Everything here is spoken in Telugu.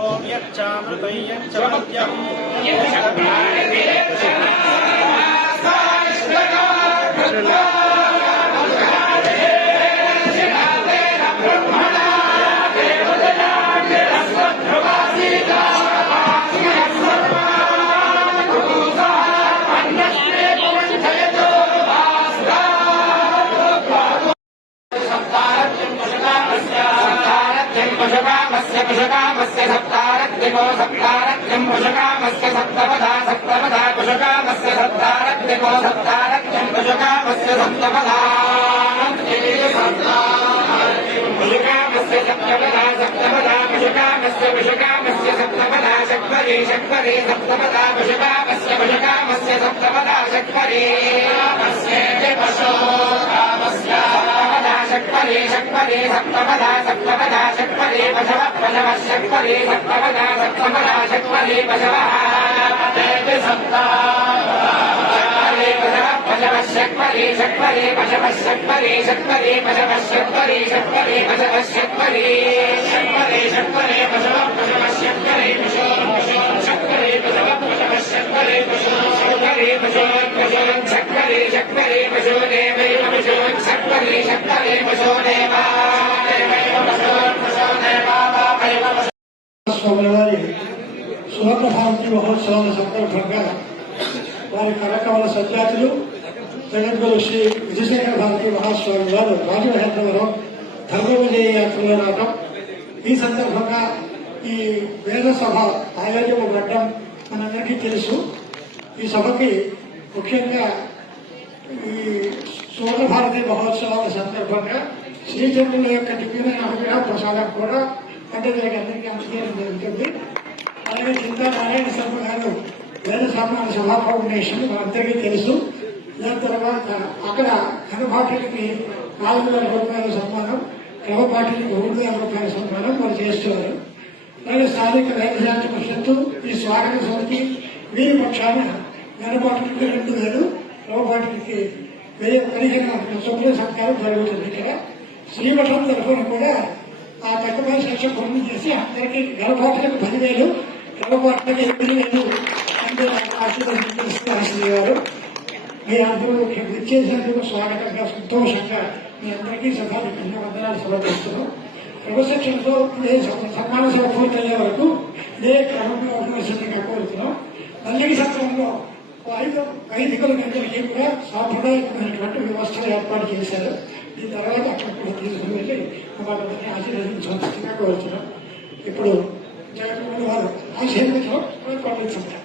ఓం యచ్చామృతం యచ్చ మద్యం पशुकामस्य पशुकामस्य सप्तारद्विको सप्तारद्यम् पशुकामस्य सप्तपदा सप्तपदा पशुकामस्य सप्तारद्विको सप्तारद्यम् पशुकामस्य सप्तपदा पशुकामस्य सप्तपदा सप्तपदा पशुकामस्य पशुकामस्य सप्तपदा षट्परे षट्परे सप्तपदा पशुकामस्य पशुकामस्य सप्तपदा षट्परे पशो कामस्य सप्तपदा षट्परे षट्परे सप्तपदा सप्तपदा षट्परे पशवः पशवः षट्परे सप्तपदा सप्तपदा षट्परे पशवः पशवः षट्परे षट्परे पशवः षट्परे षट्परे पशवः षट्परे षट्परे पशवः षट्परे षट्परे षट्परे పశూన్ పశూన్ శక్వరే శక్వరే పశూనేవైవ పశూన్ శక్వరే శక్వరే పశూనేవా స్వామివారి సువర్ణ భారతి మహోత్సవాల సందర్భంగా వారి కరకవల సత్యాతులు జగద్గురు శ్రీ విజయశేఖర భారతి మహాస్వామి వారు రాజమహేంద్రవరం ధర్మవిజయ యాత్రలో రావడం. ఈ సందర్భంగా ఈ వేద సభ ఆయోజనపడడం మనందరికీ తెలుసు. ఈ సభకి ముఖ్యంగా ఈ సూర్యభారతి మహోత్సవాల సందర్భంగా శ్రీచంద్రుల యొక్క దివ్యమైన అనుగ్రహ ప్రసాదం కూడా అంటే దానికి అందరికీ అందజేయడం జరుగుతుంది. అలాగే చింతా నారాయణ శర్మ గారు వేద సన్మాన సభా ఫౌండేషన్ అందరికీ తెలుసు. దాని తర్వాత అక్కడ ఘనపాఠులకి నాలుగు వేల రూపాయల సన్మానం క్రమపాఠులకి మూడు వేల రూపాయల సన్మానం వారు చేస్తున్నారు. అలాగే స్థానిక వేదశాంతి పరిషత్తు ఈ స్వాగత సమితి వీరి పక్షాన ఘనపాఠులకి రెండు వేలు క్రమపాఠులకి వెయ్యి పదిహేను చొప్పున సత్కారం జరుగుతుంది ఇక్కడ. శ్రీవటం తరఫున కూడా ఆ తక్కువ శిక్ష కొనుగోలు చేసి అందరికీ గర్భపాఠులకు పదివేలు గర్భపాఠులకు ఎనిమిది వేలు అంటే ఆశీర్వదించారు గారు మీ అందరూ విచ్చేసినందుకు స్వాగతంగా సంతోషంగా మీ అందరికీ సభాధికంగా వందనాలు సమర్పిస్తున్నాం క్రమశిక్షణతో ఇదే సన్మాన సభ పూర్తయ్యే వరకు ఇదే క్రమంలో ఉండవలసిందిగా కోరుతున్నాం. మల్లిక సత్రంలో ఐదు గంటలకి కూడా సాంప్రదాయకమైనటువంటి వ్యవస్థ ఏర్పాటు చేశారు. దీని తర్వాత అక్కడ కూడా తీసుకుని వెళ్ళి వాళ్ళందరినీ ఆశీర్వదించవలసిందిగా కోరుతున్నాం ఇప్పుడు జగన్మోహన్ వారు ఆశీర్వదించడం పంపించుకుంటారు